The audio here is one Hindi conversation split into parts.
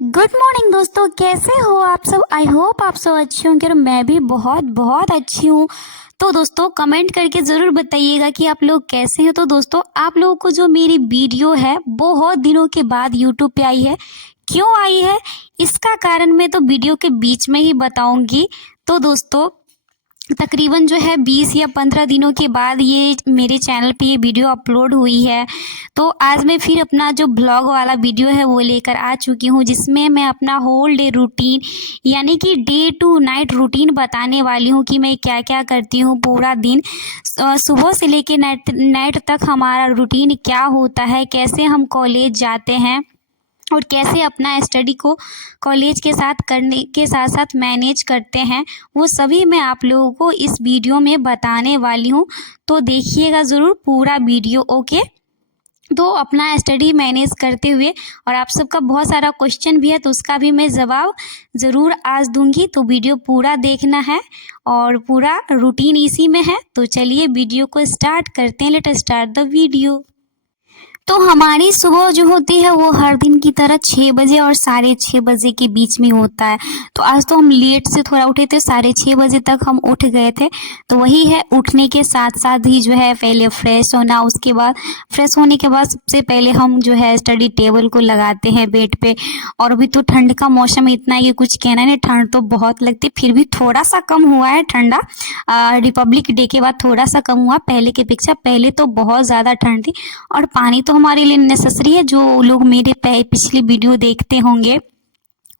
गुड मॉर्निंग दोस्तों, कैसे हो आप सब। आई होप आप सब अच्छे होंगे और मैं भी बहुत बहुत अच्छी हूँ। तो दोस्तों कमेंट करके ज़रूर बताइएगा कि आप लोग कैसे हैं। तो दोस्तों आप लोगों को जो मेरी वीडियो है बहुत दिनों के बाद यूट्यूब पे आई है, क्यों आई है इसका कारण मैं तो वीडियो के बीच में ही बताऊंगी। तो दोस्तों तकरीबन जो है 20 या 15 दिनों के बाद ये मेरे चैनल पे ये वीडियो अपलोड हुई है। तो आज मैं फिर अपना जो ब्लॉग वाला वीडियो है वो लेकर आ चुकी हूँ, जिसमें मैं अपना होल डे रूटीन यानी कि डे टू नाइट रूटीन बताने वाली हूँ कि मैं क्या क्या करती हूँ पूरा दिन। सुबह से लेकर नाइट तक हमारा रूटीन क्या होता है, कैसे हम कॉलेज जाते हैं और कैसे अपना स्टडी को कॉलेज के साथ करने के साथ साथ मैनेज करते हैं, वो सभी मैं आप लोगों को इस वीडियो में बताने वाली हूँ। तो देखिएगा ज़रूर पूरा वीडियो, ओके। तो अपना स्टडी मैनेज करते हुए और आप सबका बहुत सारा क्वेश्चन भी है तो उसका भी मैं जवाब ज़रूर आज दूंगी। तो वीडियो पूरा देखना है और पूरा रूटीन इसी में है। तो चलिए वीडियो को स्टार्ट करते हैं। Let start the video. तो हमारी सुबह जो होती है वो हर दिन की तरह 6 बजे और 6:30 बजे के बीच में होता है। तो आज तो हम लेट से थोड़ा उठे थे, 6:30 बजे तक हम उठ गए थे। तो वही है, उठने के साथ साथ ही जो है पहले फ्रेश होना, उसके बाद फ्रेश होने के बाद सबसे पहले हम जो है स्टडी टेबल को लगाते हैं बेड पे। और अभी तो ठंड का मौसम इतना है कि कुछ कहना नहीं, ठंड तो बहुत लगती है, फिर भी थोड़ा सा कम हुआ है ठंडा। रिपब्लिक डे के बाद थोड़ा सा कम हुआ पहले की अपेक्षा, पहले तो बहुत ज़्यादा ठंड थी। और पानी तो हमारे लिए नेसेसरी है। जो लोग मेरे पिछली वीडियो देखते होंगे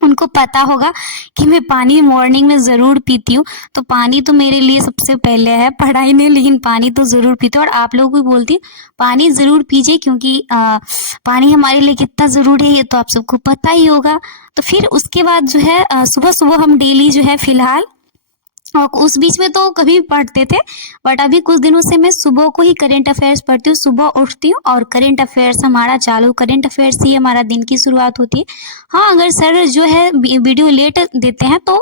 उनको पता होगा कि मैं पानी मॉर्निंग में ज़रूर पीती हूँ। तो पानी तो मेरे लिए सबसे पहले है, पढ़ाई नहीं, लेकिन पानी तो ज़रूर पीती हूँ। और आप लोगों को भी बोलती हूँ पानी ज़रूर पीजिए, क्योंकि पानी हमारे लिए कितना ज़रूरी है ये तो आप सबको पता ही होगा। तो फिर उसके बाद जो है सुबह सुबह हम डेली जो है फ़िलहाल, और उस बीच में तो कभी भी पढ़ते थे, बट अभी कुछ दिनों से मैं सुबह को ही करंट अफेयर्स पढ़ती हूँ। सुबह उठती हूँ और करंट अफेयर्स हमारा चालू, करंट अफेयर्स ही हमारा दिन की शुरुआत होती है। हाँ, अगर सर जो है वीडियो लेट देते हैं तो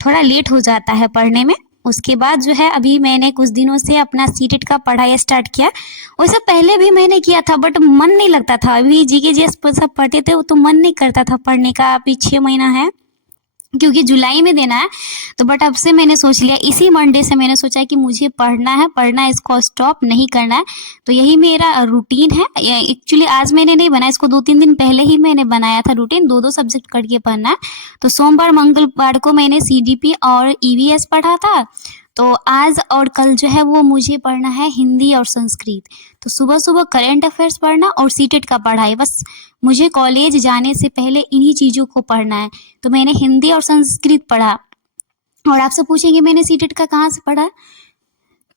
थोड़ा लेट हो जाता है पढ़ने में। उसके बाद जो है अभी मैंने कुछ दिनों से अपना सीटेट का पढ़ाई स्टार्ट किया। वैसे पहले भी मैंने किया था बट मन नहीं लगता था। अभी जीके जीएस सब पढ़ते थे वो तो मन नहीं करता था पढ़ने का। अभी 6 महीना है क्योंकि जुलाई में देना है। तो बट अब से मैंने सोच लिया, इसी मंडे से मैंने सोचा कि मुझे पढ़ना है, पढ़ना, इसको स्टॉप नहीं करना है। तो यही मेरा रूटीन है। एक्चुअली आज मैंने नहीं बनाया, इसको 2-3 दिन पहले ही मैंने बनाया था रूटीन। 2-2 सब्जेक्ट करके पढ़ना है। तो सोमवार मंगलवार को मैंने सीडीपी और ईवीएस पढ़ा था। तो आज और कल जो है वो मुझे पढ़ना है हिंदी और संस्कृत। तो सुबह सुबह करंट अफेयर्स पढ़ना और सीटेट का पढ़ाई, बस मुझे कॉलेज जाने से पहले इन्हीं चीज़ों को पढ़ना है। तो मैंने हिंदी और संस्कृत पढ़ा। और आपसे पूछेंगे मैंने सीटेट का कहाँ से पढ़ा,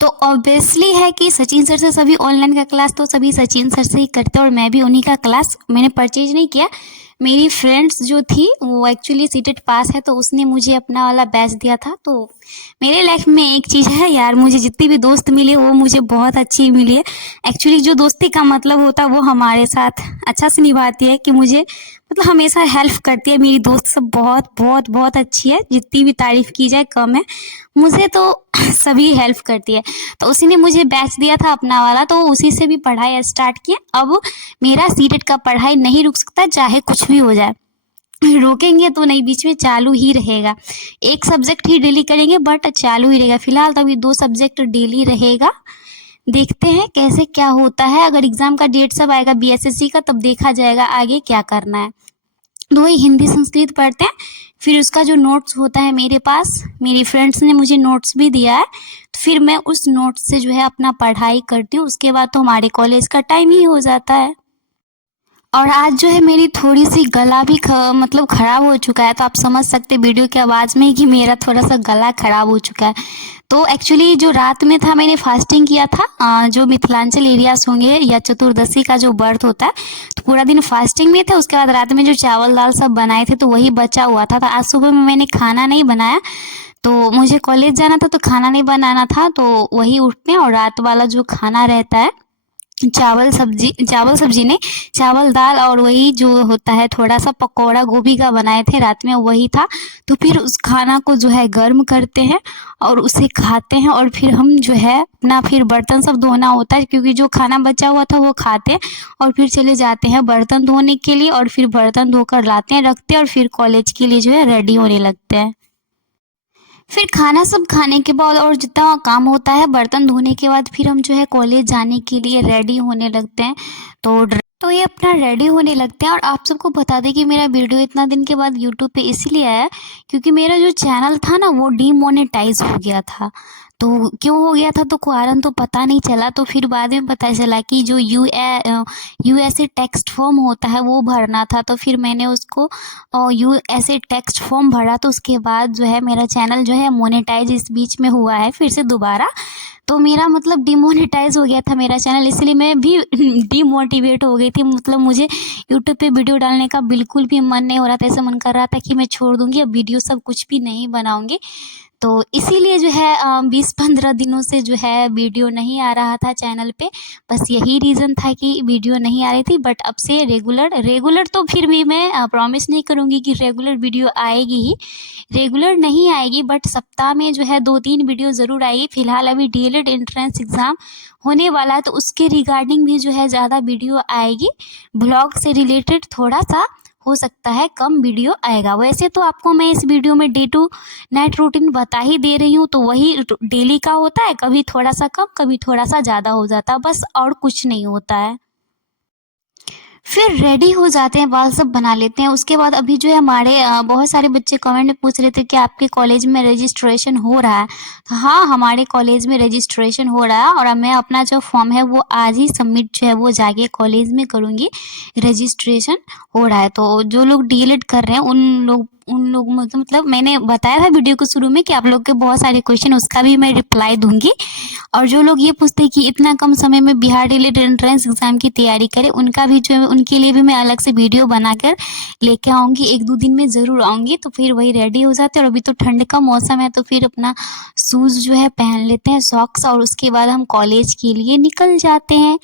तो ऑब्वियसली है कि सचिन सर से। सभी ऑनलाइन का क्लास तो सभी सचिन सर से ही करते हैं और मैं भी उन्हीं का क्लास, मैंने परचेज नहीं किया। मेरी फ्रेंड्स जो थी वो एक्चुअली सीटेट पास है तो उसने मुझे अपना वाला बैच दिया था। तो मेरे लाइफ में एक चीज़ है यार, मुझे जितनी भी दोस्त मिले वो मुझे बहुत अच्छी मिली है। एक्चुअली जो दोस्ती का मतलब होता है वो हमारे साथ अच्छा से निभाती है, कि मुझे मतलब हमेशा हेल्प करती है। मेरी दोस्त सब बहुत बहुत बहुत अच्छी है, जितनी भी तारीफ़ की जाए कम है। मुझे तो सभी हेल्प करती है। तो उसी ने मुझे बैच दिया था अपना वाला, तो उसी से भी पढ़ाई स्टार्ट किया। अब मेरा सीटेट का पढ़ाई नहीं रुक सकता, चाहे कुछ भी हो जाए। रोकेंगे तो नहीं, बीच में चालू ही रहेगा। एक सब्जेक्ट ही डेली करेंगे बट चालू ही रहेगा। फिलहाल तो अभी 2 सब्जेक्ट डेली रहेगा। देखते हैं कैसे क्या होता है। अगर एग्जाम का डेट सब आएगा बीएसएससी का तब देखा जाएगा आगे क्या करना है। तो वही हिंदी संस्कृत पढ़ते हैं। फिर उसका जो नोट्स होता है मेरे पास, मेरी फ्रेंड्स ने मुझे नोट्स भी दिया है, तो फिर मैं उस नोट्स से जो है अपना पढ़ाई करती हूँ। उसके बाद तो हमारे कॉलेज का टाइम ही हो जाता है। और आज जो है मेरी थोड़ी सी गला भी मतलब ख़राब हो चुका है। तो आप समझ सकते वीडियो की आवाज़ में ही कि मेरा थोड़ा सा गला ख़राब हो चुका है। तो एक्चुअली जो रात में था मैंने फास्टिंग किया था। जो मिथिलांचल एरियाज होंगे या चतुर्दशी का जो व्रत होता है तो पूरा दिन फास्टिंग में थे। उसके बाद रात में जो चावल दाल सब बनाए थे तो वही बचा हुआ था। तो आज सुबह में मैंने खाना नहीं बनाया, तो मुझे कॉलेज जाना था तो खाना नहीं बनाना था, तो वही उठते हैं और रात वाला जो खाना रहता है चावल सब्जी नहीं, चावल दाल और वही जो होता है थोड़ा सा पकौड़ा गोभी का बनाए थे रात में, वही था। तो फिर उस खाना को जो है गर्म करते हैं और उसे खाते हैं, और फिर हम जो है अपना फिर बर्तन सब धोना होता है, क्योंकि जो खाना बचा हुआ था वो खाते हैं और फिर चले जाते हैं बर्तन धोने के लिए, और फिर बर्तन धोकर लाते हैं, रखते हैं, और फिर कॉलेज के लिए जो है रेडी होने लगते हैं। फिर खाना सब खाने के बाद और जितना काम होता है बर्तन धोने के बाद फिर हम जो है कॉलेज जाने के लिए रेडी होने लगते हैं। तो ये अपना रेडी होने लगते हैं। और आप सबको बता दें कि मेरा वीडियो इतना दिन के बाद यूट्यूब पे इसीलिए आया क्योंकि मेरा जो चैनल था ना वो डीमोनेटाइज हो गया था। तो क्यों हो गया था तो कारण तो पता नहीं चला, तो फिर बाद में पता चला कि जो यूएसए टेक्स्ट फॉर्म होता है वो भरना था। तो फिर मैंने उसको यूएसए टेक्स्ट फॉर्म भरा, तो उसके बाद जो है मेरा चैनल जो है मोनेटाइज इस बीच में हुआ है फिर से दोबारा। तो मेरा मतलब डिमोनेटाइज हो गया था मेरा चैनल, इसलिए मैं भी डीमोटिवेट हो गई थी। मतलब मुझे यूट्यूब पे वीडियो डालने का बिल्कुल भी मन नहीं हो रहा था, ऐसा मन कर रहा था कि मैं छोड़ दूंगी, अब वीडियो सब कुछ भी नहीं बनाऊंगी। तो इसीलिए जो है 20-15 दिनों से जो है वीडियो नहीं आ रहा था चैनल पे। बस यही रीज़न था कि वीडियो नहीं आ रही थी। बट अब से रेगुलर तो फिर भी मैं प्रॉमिस नहीं करूँगी कि रेगुलर वीडियो आएगी ही, रेगुलर नहीं आएगी, बट सप्ताह में जो है 2-3 वीडियो ज़रूर आएगी। फ़िलहाल अभी डीएलएड एंट्रेंस एग्ज़ाम होने वाला है, तो उसके रिगार्डिंग भी जो है ज़्यादा वीडियो आएगी। ब्लॉग से रिलेटेड थोड़ा सा हो सकता है कम वीडियो आएगा। वैसे तो आपको मैं इस वीडियो में डे टू नाइट रूटीन बता ही दे रही हूँ, तो वही डेली का होता है, कभी थोड़ा सा कम कभी थोड़ा सा ज़्यादा हो जाता है, बस और कुछ नहीं होता है। फिर रेडी हो जाते हैं, बाल सब बना लेते हैं। उसके बाद अभी जो है हमारे बहुत सारे बच्चे कमेंट में पूछ रहे थे कि आपके कॉलेज में रजिस्ट्रेशन हो रहा है। तो हाँ, हमारे कॉलेज में रजिस्ट्रेशन हो रहा है, और अब मैं अपना जो फॉर्म है वो आज ही सबमिट जो है वो जाके कॉलेज में करूँगी। रजिस्ट्रेशन हो रहा है, तो जो लोग डीएलएड कर रहे हैं उन लोग मतलब मैंने बताया था वीडियो के शुरू में कि आप लोग के बहुत सारे क्वेश्चन उसका भी मैं रिप्लाई दूंगी। और जो लोग ये पूछते हैं कि इतना कम समय में बिहार डीएलएड एंट्रेंस एग्जाम की तैयारी करें, उनका भी जो है उनके लिए भी मैं अलग से वीडियो बनाकर लेके आऊँगी, 1-2 दिन में ज़रूर आऊँगी। तो फिर वही रेडी हो जाते हैं, और अभी तो ठंड का मौसम है तो फिर अपना शूज़ जो है पहन लेते हैं, सॉक्स, और उसके बाद हम कॉलेज के लिए निकल जाते हैं।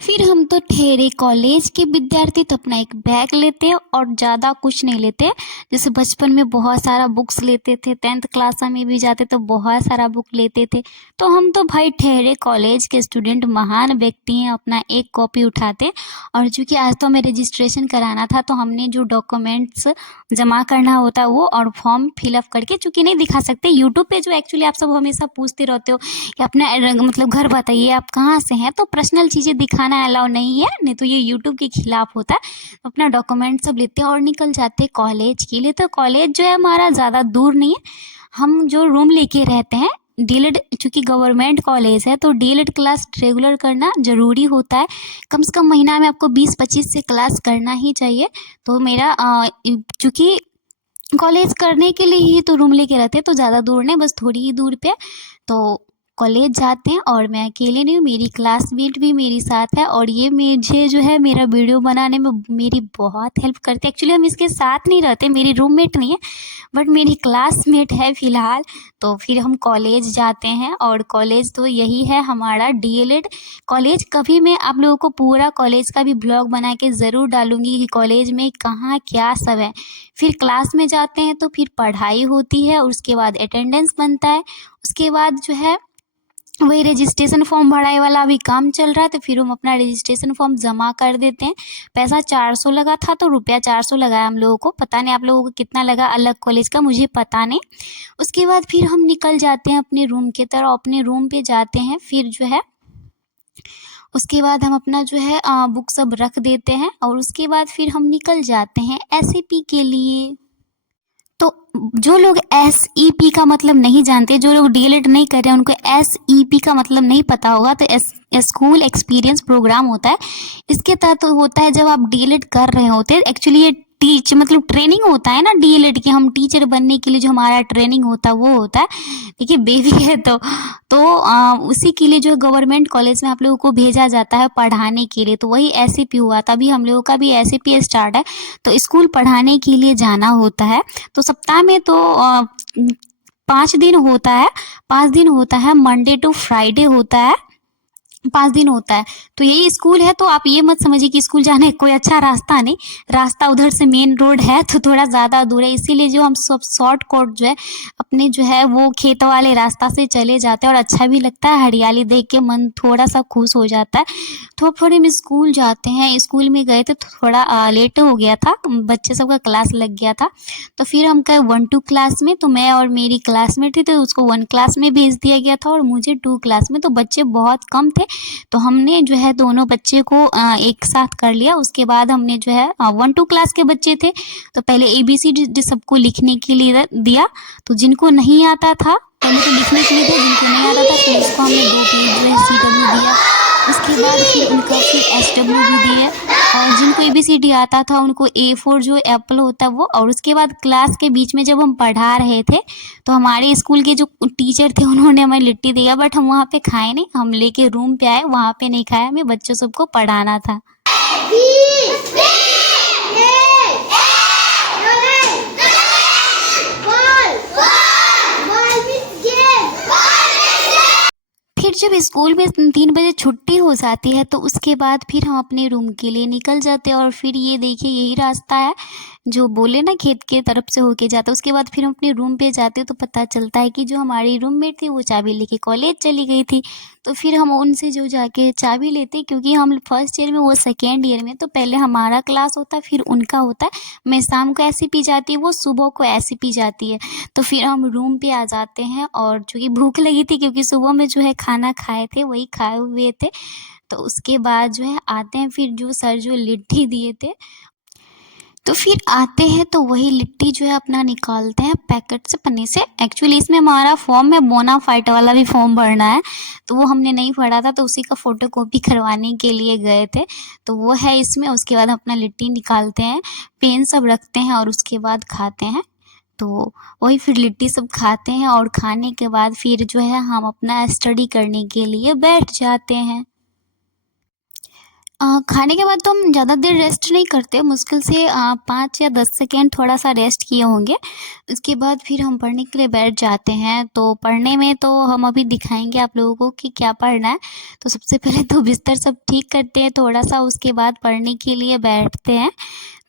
फिर हम तो ठहरे कॉलेज के विद्यार्थी, तो अपना एक बैग लेते हैं और ज़्यादा कुछ नहीं लेते। जैसे बचपन में बहुत सारा बुक्स लेते थे, 10th क्लास में भी जाते तो बहुत सारा बुक लेते थे। तो हम तो भाई ठहरे कॉलेज के स्टूडेंट महान व्यक्ति हैं, अपना एक कॉपी उठाते। और चूँकि आज तो हमें रजिस्ट्रेशन कराना था, तो हमने जो डॉक्यूमेंट्स जमा करना होता है वो और फॉर्म फिलअप करके, चूँकि नहीं दिखा सकते यूट्यूब पे, जो एक्चुअली आप सब हमेशा पूछते रहते हो कि अपना मतलब घर बताइए आप कहाँ से हैं, तो पर्सनल चीज़ें दिखाना अलाउ नहीं है, नहीं तो ये यूट्यूब के खिलाफ होता है। अपना डॉक्यूमेंट सब लेते हैं और निकल जाते हैं कॉलेज के लिए। तो कॉलेज जो है हमारा ज़्यादा दूर नहीं है, हम जो रूम लेके रहते हैं, डीएलएड चूँकि गवर्नमेंट कॉलेज है तो डीएलएड क्लास रेगुलर करना ज़रूरी होता है। कम से कम महीना में आपको 20-25 से क्लास करना ही चाहिए। तो मेरा चूँकि कॉलेज करने के लिए ही तो रूम लेके रहते हैं, तो ज़्यादा दूर नहीं, बस थोड़ी ही दूर पे। तो कॉलेज जाते हैं, और मैं अकेले नहीं हूँ, मेरी क्लासमेट भी मेरी साथ है, और ये मुझे जो है मेरा वीडियो बनाने में मेरी बहुत हेल्प करते हैं। एक्चुअली हम इसके साथ नहीं रहते, मेरी रूममेट नहीं है, बट मेरी क्लासमेट है फ़िलहाल। तो फिर हम कॉलेज जाते हैं, और कॉलेज तो यही है हमारा डीएलएड कॉलेज। कभी मैं आप लोगों को पूरा कॉलेज का भी ब्लॉग बना के ज़रूर डालूँगी कि कॉलेज में कहाँ क्या सब है। फिर क्लास में जाते हैं तो फिर पढ़ाई होती है, उसके बाद अटेंडेंस बनता है, उसके बाद जो है वही रजिस्ट्रेशन फॉर्म भराई वाला अभी काम चल रहा है, तो फिर हम अपना रजिस्ट्रेशन फॉर्म जमा कर देते हैं। पैसा 400 लगा था, तो रुपया 400 लगाया हम लोगों को, पता नहीं आप लोगों को कितना लगा अलग कॉलेज का, मुझे पता नहीं। उसके बाद फिर हम निकल जाते हैं अपने रूम की तरफ, अपने रूम पे जाते हैं। फिर जो है उसके बाद हम अपना जो है बुक सब रख देते हैं, और उसके बाद फिर हम निकल जाते हैं एसईपी के लिए। तो जो लोग SEP का मतलब नहीं जानते, जो लोग डीएलएड नहीं कर रहे हैं, उनको SEP का मतलब नहीं पता होगा। तो स्कूल एक्सपीरियंस प्रोग्राम होता है, इसके तहत होता है जब आप डीएलएड कर रहे होते हैं। एक्चुअली ये टीच मतलब ट्रेनिंग होता है ना डीएलएड की, हम टीचर बनने के लिए जो हमारा ट्रेनिंग होता है वो होता है। देखिए बेबी है तो उसी के लिए जो गवर्नमेंट कॉलेज में आप लोगों को भेजा जाता है पढ़ाने के लिए। तो वही एसएपी हुआ था, अभी हम लोगों का भी एसएपी स्टार्ट है, तो स्कूल पढ़ाने के लिए जाना होता है। तो सप्ताह में तो 5 दिन होता है, 5 दिन होता है, मंडे टू फ्राइडे होता है, 5 दिन होता है। तो यही स्कूल है, तो आप ये मत समझिए कि स्कूल जाने कोई अच्छा रास्ता नहीं, रास्ता उधर से मेन रोड है तो थोड़ा ज़्यादा दूर है, इसीलिए जो हम सब शॉर्ट कट जो है अपने जो है वो खेत वाले रास्ता से चले जाते हैं और अच्छा भी लगता है, हरियाली देख के मन थोड़ा सा खुश हो जाता है। तो थोड़े में स्कूल जाते हैं, स्कूल में गए थे तो थोड़ा लेट हो गया था, बच्चे सबका क्लास लग गया था, तो फिर हम गए 1-2 क्लास में। तो मैं और मेरी क्लासमेट थी, तो उसको 1 क्लास में भेज दिया गया था और मुझे 2 क्लास में। तो बच्चे बहुत कम थे, तो हमने जो है दोनों बच्चे को एक साथ कर लिया। उसके बाद हमने जो है 1-2 क्लास के बच्चे थे, तो पहले ABCD सबको लिखने के लिए दिया। तो जिनको नहीं आता था पहले तो लिखने के लिए दिया, जिनको नहीं आता था फिर उसको हमने 2 पेज जो है CW दिया। उसके बाद फिर उनका फिर SW भी दिए, और जिनको ABCD आता था उनको A4 जो एप्पल होता है वो। और उसके बाद क्लास के बीच में जब हम पढ़ा रहे थे तो हमारे स्कूल के जो टीचर थे उन्होंने हमें लिट्टी दिया, बट हम वहाँ पे खाए नहीं, हम लेके रूम पे आए, वहाँ पे नहीं खाया, हमें बच्चों सबको पढ़ाना था। फिर जब स्कूल में 3 बजे छुट्टी हो जाती है तो उसके बाद फिर हम अपने रूम के लिए निकल जाते हैं। और फिर ये देखिए यही रास्ता है जो बोले ना खेत के तरफ से होके जाता है। उसके बाद फिर हम अपने रूम पे जाते तो पता चलता है कि जो हमारी रूममेट थी वो चाबी लेके कॉलेज चली गई थी। तो फिर हम उनसे जो जाके चाबी लेते, क्योंकि हम फर्स्ट ईयर में वो सेकेंड ईयर में, तो पहले हमारा क्लास होता है फिर उनका होता है। मैं शाम को ऐसी पी जाती है, वो सुबह को ऐसी पी जाती है। तो फिर हम रूम पे आ जाते हैं, और चूँकि भूख लगी थी क्योंकि सुबह में जो है खाना खाए थे वही खाए हुए थे, तो उसके बाद जो है आते हैं, फिर जो सर जो लिट्टी दिए थे तो फिर आते हैं तो वही लिट्टी जो है अपना निकालते हैं पैकेट से, पन्नी से। एक्चुअली इसमें हमारा फॉर्म है, बोनाफाइट वाला भी फॉर्म भरना है, तो वो हमने नहीं भरा था, तो उसी का फ़ोटो कॉपी करवाने के लिए गए थे, तो वो है इसमें। उसके बाद अपना लिट्टी निकालते हैं, पेन सब रखते हैं और उसके बाद खाते हैं। तो वही फिर लिट्टी सब खाते हैं, और खाने के बाद फिर जो है हम अपना स्टडी करने के लिए बैठ जाते हैं। खाने के बाद तो हम ज़्यादा देर रेस्ट नहीं करते, मुश्किल से 5 या 10 सेकेंड थोड़ा सा रेस्ट किए होंगे। उसके बाद फिर हम पढ़ने के लिए बैठ जाते हैं। तो पढ़ने में तो हम अभी दिखाएंगे आप लोगों को कि क्या पढ़ना है। तो सबसे पहले तो बिस्तर सब ठीक करते हैं थोड़ा सा, उसके बाद पढ़ने के लिए बैठते हैं।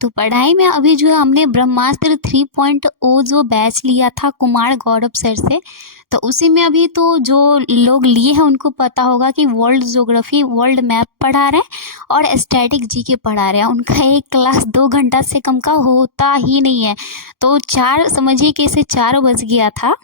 तो पढ़ाई में अभी जो है हमने ब्रह्मास्त्र 3.0 जो बैच लिया था कुमार गौरव सर से, तो उसी में अभी तो जो लोग लिए हैं उनको पता होगा कि वर्ल्ड ज्योग्राफी, वर्ल्ड मैप पढ़ा रहे हैं और स्टैटिक जीके पढ़ा रहे हैं। उनका एक क्लास 2 घंटा से कम का होता ही नहीं है। तो 4 समझिए कि इसे 4 बज गया था,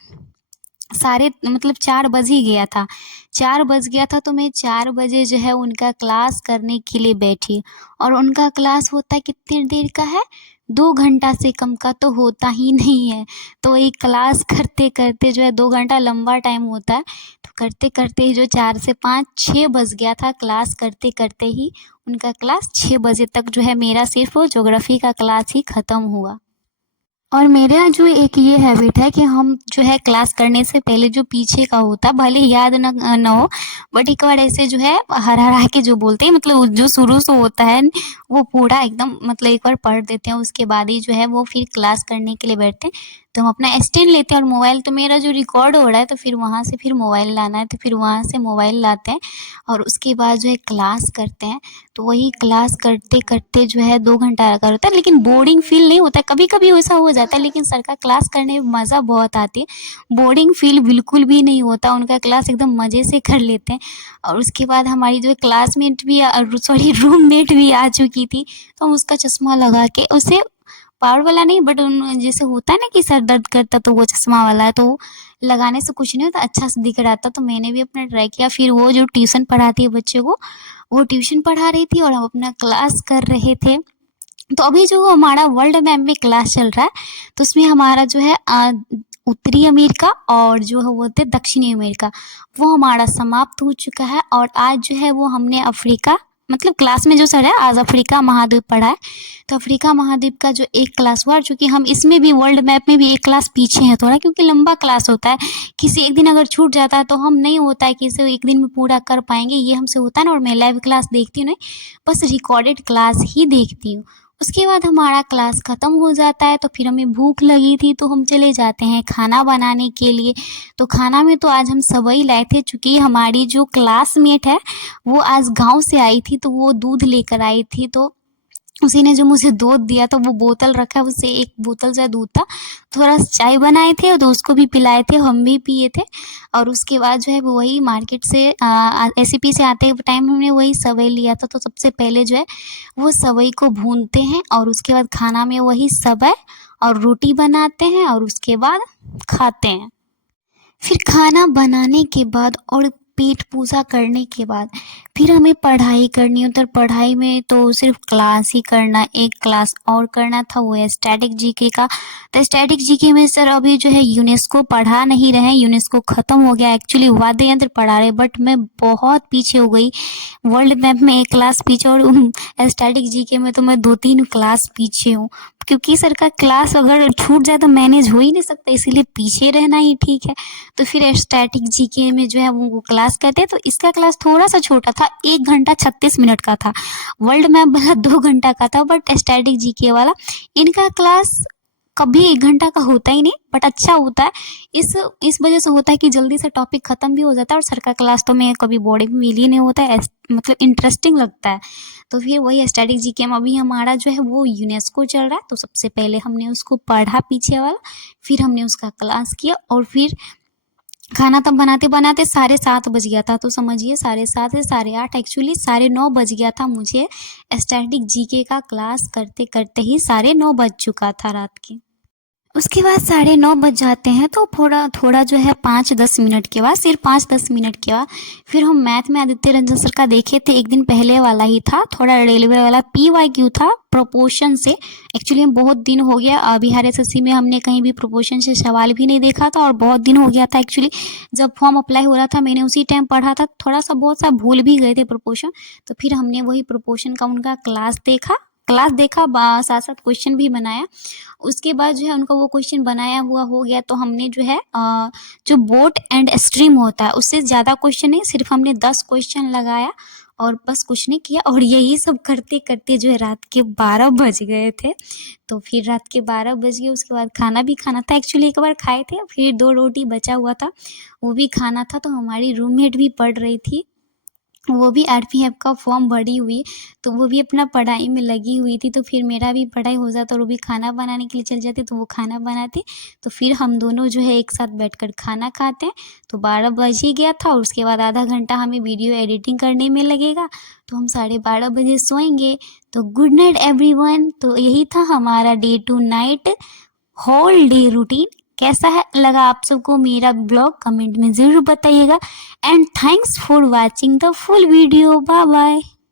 सारे मतलब 4 बज ही गया था, 4 बज गया था, तो मैं 4 बजे जो है उनका क्लास करने के लिए बैठी। और उनका क्लास होता है कितनी देर का है, 2 घंटा से कम का तो होता ही नहीं है। तो एक क्लास करते करते जो है 2 घंटा लंबा टाइम होता है, तो करते करते जो 4 से 5 6 बज गया था, क्लास करते करते ही उनका क्लास 6 बजे तक जो है मेरा सिर्फ वो ज्योग्राफी का क्लास ही ख़त्म हुआ। और मेरे यहाँ जो एक ये हैबिट है कि हम जो है क्लास करने से पहले जो पीछे का होता है भले याद न हो, बट एक बार ऐसे जो है हर हरा के जो बोलते हैं, मतलब जो शुरू से होता है वो पूरा एकदम मतलब एक बार पढ़ देते हैं, उसके बाद ही जो है वो फिर क्लास करने के लिए बैठते हैं। तो हम अपना स्टैंड लेते हैं और मोबाइल, तो मेरा जो रिकॉर्ड हो रहा है तो फिर वहाँ से फिर मोबाइल लाना है, तो फिर वहाँ से मोबाइल लाते हैं और उसके बाद जो है क्लास करते हैं। तो वही क्लास करते करते जो है 2 घंटा लगा होता है, लेकिन बोरिंग फील नहीं होता है। कभी कभी ऐसा हो जाता है, लेकिन सर का क्लास करने में मज़ा बहुत आती है, बोरिंग फील बिल्कुल भी नहीं होता। उनका क्लास एकदम मज़े से कर लेते हैं। और उसके बाद हमारी जो क्लासमेट भी सॉरी रूममेट भी आ चुकी थी, तो हम उसका चश्मा लगा के, उसे पावर वाला नहीं बट जैसे होता है ना कि सर दर्द करता तो वो चश्मा वाला है, तो लगाने से कुछ नहीं होता, अच्छा से दिख रहा था। तो मैंने भी अपना ट्राई किया। फिर वो जो ट्यूशन पढ़ाती है बच्चे को, वो ट्यूशन पढ़ा रही थी और हम अपना क्लास कर रहे थे। तो अभी जो हमारा वर्ल्ड मैप में क्लास चल रहा है, तो उसमें हमारा जो है उत्तरी अमेरिका और जो है वो थे दक्षिणी अमेरिका, वो हमारा समाप्त हो चुका है। और आज जो है वो हमने अफ्रीका मतलब क्लास में जो सर है आज अफ्रीका महाद्वीप पढ़ा है, तो अफ्रीका महाद्वीप का जो एक क्लास हुआ, चूँकि हम इसमें भी वर्ल्ड मैप में भी एक क्लास पीछे हैं थोड़ा, क्योंकि लंबा क्लास होता है, किसी एक दिन अगर छूट जाता है तो हम नहीं होता है कि इसे एक दिन में पूरा कर पाएंगे, ये हमसे होता है ना। और मैं लाइव क्लास देखती हूँ नहीं, बस रिकॉर्डेड क्लास ही देखती हूँ। उसके बाद हमारा क्लास ख़त्म हो जाता है, तो फिर हमें भूख लगी थी तो हम चले जाते हैं खाना बनाने के लिए। तो खाना में तो आज हम सबई लाए थे, चूँकि हमारी जो क्लासमेट है वो आज गाँव से आई थी, तो वो दूध लेकर आई थी, तो उसी ने जो मुझे दूध दिया तो वो बोतल रखा है, उससे एक बोतल जो है दूध था, थोड़ा सा चाय बनाए थे तो उसको भी पिलाए थे, हम भी पिए थे। और उसके बाद जो है वो वही मार्केट से एसीपी से आते टाइम हमने वही सवई लिया था। तो सबसे पहले जो है वो सवई को भूनते हैं और उसके बाद खाना में वही सवई और रोटी बनाते हैं और उसके बाद खाते हैं। फिर खाना बनाने के बाद और पेट पूजा करने के बाद फिर हमें पढ़ाई करनी होती है। और पढ़ाई में तो सिर्फ क्लास ही करना, एक क्लास और करना था, वो है स्टैटिक जीके का। तो स्टैटिक जीके में सर अभी जो है यूनेस्को पढ़ा नहीं रहे हैं, यूनेस्को ख़त्म हो गया। एक्चुअली वाद्य यंत्र पढ़ा रहे, बट मैं बहुत पीछे हो गई, वर्ल्ड मैप में एक क्लास पीछे और स्टैटिक जीके में तो मैं 2-3 क्लास पीछे हूँ, क्योंकि सर का क्लास अगर छूट जाए तो मैनेज हो ही नहीं सकता, इसीलिए पीछे रहना ही ठीक है। तो फिर स्टैटिक जीके में जो है वो क्लास करते हैं। तो इसका क्लास थोड़ा सा छोटा था, 1 घंटा 36 मिनट का था। वर्ल्ड मैप वाला 2 घंटा का था, बट स्टैटिक जीके वाला इनका क्लास कभी 1 घंटा का होता ही नहीं, बट अच्छा होता है। इस वजह से होता है कि जल्दी से टॉपिक ख़त्म भी हो जाता है और सर का क्लास तो मैं कभी बॉडी में मिल ही नहीं होता है, मतलब इंटरेस्टिंग लगता है। तो फिर वही स्टैटिक जीके में अभी हमारा जो है वो यूनेस्को चल रहा है, तो सबसे पहले हमने उसको पढ़ा पीछे वाला, फिर हमने उसका क्लास किया और फिर खाना तब बनाते बनाते 7:30 बज गया था। तो समझिए 7:30 से 8:30 एक्चुअली 9:30 बज गया था मुझे स्टैटिक जीके का क्लास करते करते ही 9:30 बज चुका था रात के। उसके बाद 9:30 बज जाते हैं, तो थोड़ा थोड़ा जो है 5-10 मिनट के बाद, सिर्फ 5-10 मिनट के बाद फिर हम मैथ में आदित्य रंजन सर का देखे थे, एक दिन पहले वाला ही था, थोड़ा रेलवे वाला PYQ था प्रोपोर्शन से। एक्चुअली हम बहुत दिन हो गया बिहार SSC में हमने कहीं भी प्रोपोर्शन से सवाल भी नहीं देखा था, और बहुत दिन हो गया था एक्चुअली जब फॉर्म अप्लाई हो रहा था, मैंने उसी टाइम पढ़ा था, थोड़ा सा बहुत सा भूल भी गए थे प्रोपोर्शन। तो फिर हमने वही प्रोपोर्शन का उनका क्लास देखा, साथ साथ क्वेश्चन भी बनाया। उसके बाद जो है उनका वो क्वेश्चन बनाया हुआ हो गया, तो हमने जो है जो बोट एंड स्ट्रीम होता है उससे ज़्यादा क्वेश्चन नहीं, सिर्फ हमने 10 क्वेश्चन लगाया और बस कुछ नहीं किया। और यही सब करते करते जो है रात के 12 बज गए थे। तो फिर रात के 12 बज गए, उसके बाद खाना भी खाना था, एक्चुअली एक बार खाए थे, फिर 2 रोटी बचा हुआ था वो भी खाना था। तो हमारी रूममेट भी पढ़ रही थी, वो भी RPF का फॉर्म भरी हुई, तो वो भी अपना पढ़ाई में लगी हुई थी। तो फिर मेरा भी पढ़ाई हो जाता और वो भी खाना बनाने के लिए चल जाते, तो वो खाना बनाते, तो फिर हम दोनों जो है एक साथ बैठकर खाना खाते हैं। तो 12 बज ही गया था और उसके बाद आधा घंटा हमें वीडियो एडिटिंग करने में लगेगा, तो हम 12:30 बजे सोएंगे। तो गुड नाइट एवरीवन। तो यही था हमारा day to night whole day routine. कैसा है लगा आप सबको मेरा ब्लॉग, कमेंट में ज़रूर बताइएगा। And thanks for watching the full video. Bye bye.